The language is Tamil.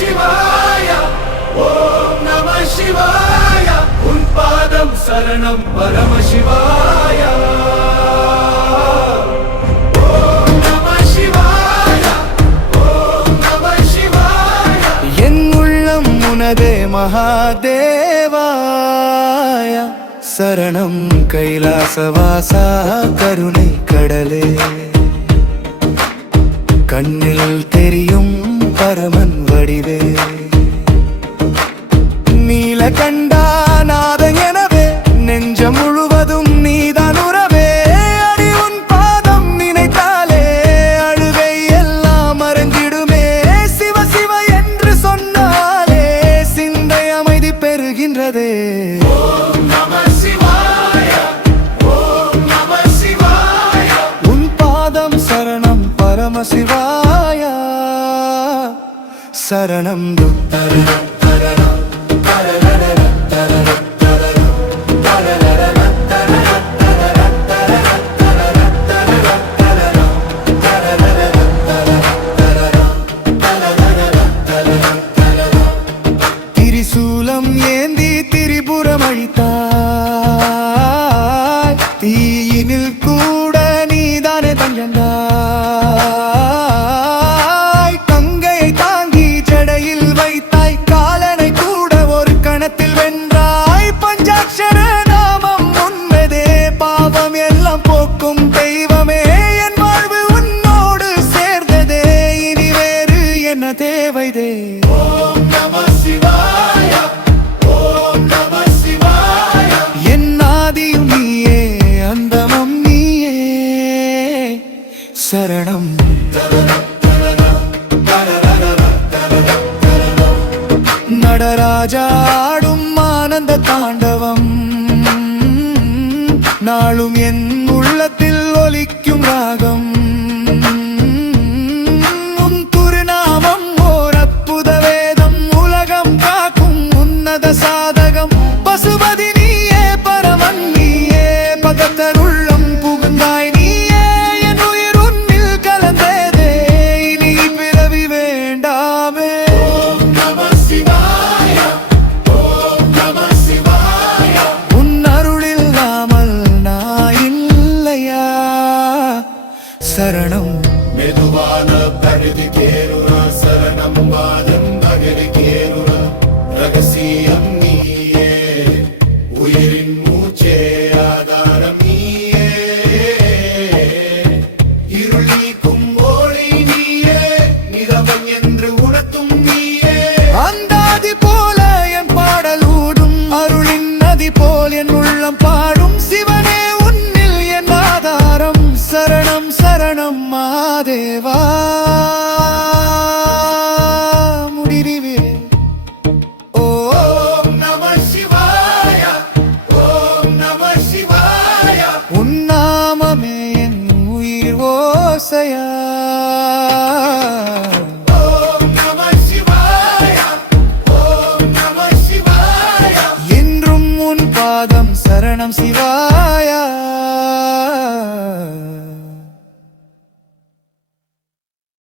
சிவாய ஓம் நம சிவாய உன் பாதம் சரணம் பரமசிவாய ஓம் நம சிவாய ஓம் நம சிவாய என் உள்ளம் உனதே மகாதேவாய சரணம் கைலாசவாசா கருணை கடலே கண்ணில் தெரியும் பரமன் வடிவே நீலகண்டா நாதன் எனவே நெஞ்சம் முழுவதும் நீதான் உறவே அடி உன் பாதம் நினைத்தாலே அழுகை எல்லாம் மறைந்திடுமே சிவ சிவ என்று சொன்னாலே சிந்தை அமைதி பெறுகின்றதே ஓம் நம சிவாய ஓம் நம சிவாய உன் பாதம் சரணம் பரமசிவாய சரணம் துத்தரணம் திரிசூலம் ஏந்தி திரிபுரம் அழித்தாய் தீயினில் கூட நீதானே தஞ்சந்தாய் கங்கையை தாங்கி ஜடையில் வைத்தாய் காலனை கூட ஒரு கணத்தில் வென்றாய் பஞ்சாட்சர நாமம் உண்மைதே பாவம் எல்லாம் போக்கும் தெய்வமே என் வாழ்வு உன்னோடு சேர்ந்ததே இனி வேறு என்ன தேவைதே ஓம் நம சிவாய ஓம் நம சிவாய என் ஆதியும் நீயே அந்தமும் நீயே சரணம் நடராஜாடும் ஆனந்த தாண்டவம் நாளும் என் உள்ளத்தில் ஒலிக்கும் ராகம்